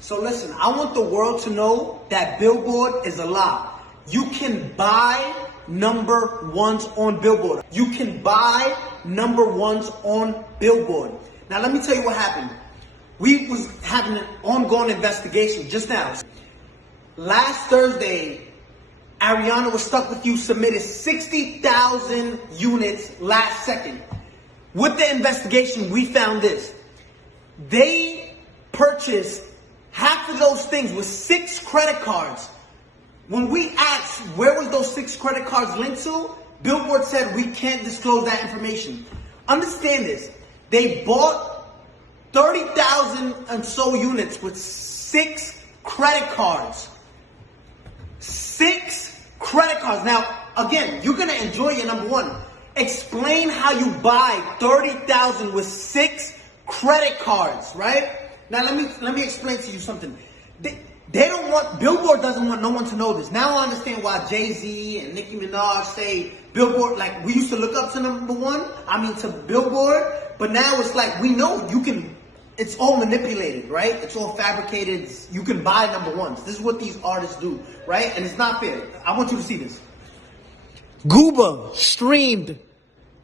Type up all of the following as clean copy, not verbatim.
So listen, I want the world to know that Billboard is a lie. You can buy number ones on Billboard. You can buy number ones on Billboard. Now let me tell you what happened. We was having an ongoing investigation just now. Last Thursday, ARIANA was Stuck With You submitted 60,000 units last second. With the investigation, we found this. They purchased half of those things with 6 credit cards. When we asked where was those 6 credit cards linked to, Billboard said we can't disclose that information. Understand this. They bought 30,000 and so units with 6 credit cards. 6 credit cards. Now, again, you're going to enjoy your number one. Explain how you buy 30,000 with 6 credit cards, right? Now, let me explain to you something. They don't want, Billboard doesn't want no one to know this. Now I understand why Jay-Z and Nicki Minaj say Billboard, like we used to look up to number one, to Billboard, but now it's like we know you can, it's all manipulated, right? It's all fabricated. You can buy number ones. This is what these artists do, right? And it's not fair. I want you to see this. Gooba streamed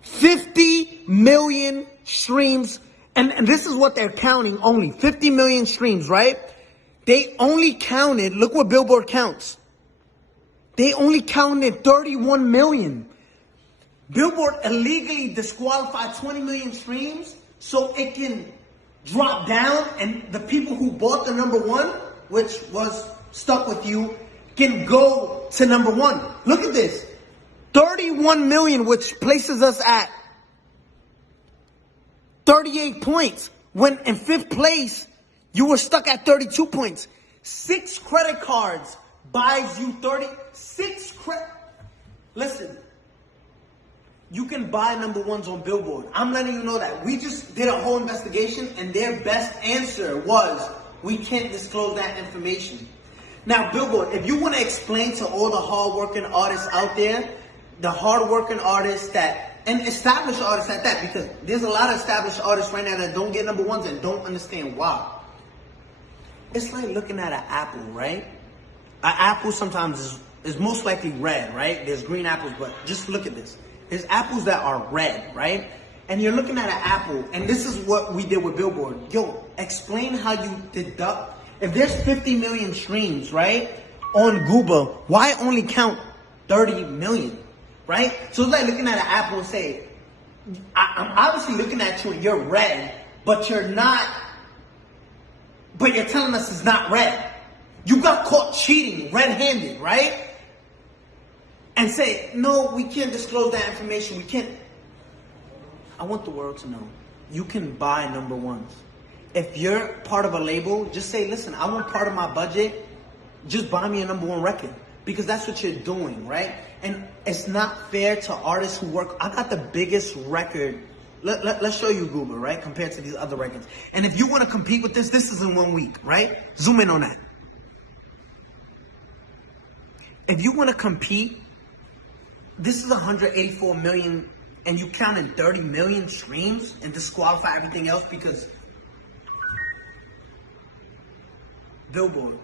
50 million streams, and this is what they're counting only, 50 million streams, right? They only counted, look what Billboard counts. They only counted 31 million. Billboard illegally disqualified 20 million streams so it can drop down and the people who bought the number one, which was Stuck With You, can go to number one. Look at this. 31 million, which places us at 38 points. When in 5th place, you were stuck at 32 points. 6 credit cards buys you 36 credit. Listen, you can buy number ones on Billboard. I'm letting you know that. We just did a whole investigation and their best answer was, we can't disclose that information. Now, Billboard, if you want to explain to all the hardworking artists out there, the hardworking artists that, and established artists at that, because there's a lot of established artists right now that don't get number ones and don't understand why. It's like looking at an apple, right? An apple sometimes is most likely red, right? There's green apples, but just look at this. There's apples that are red, right? And you're looking at an apple, and this is what we did with Billboard. Yo, explain how you deduct. If there's 50 million streams, right, on Gooba, why only count 30 million, right? So it's like looking at an apple and say, I'm obviously looking at you and you're red, but you're not. But you're telling us it's not red. You got caught cheating red-handed, right? And say, no, we can't disclose that information. We can't. I want the world to know. You can buy number ones. If you're part of a label, just say, listen, I want part of my budget. Just buy me a number one record. Because that's what you're doing, right? And it's not fair to artists who work. I got the biggest record. Let's show you Gooba, right? Compared to these other records. And if you want to compete with this is in 1 week, right? Zoom in on that. If you want to compete, this is 184 million and you count in 30 million streams and disqualify everything else because Billboard.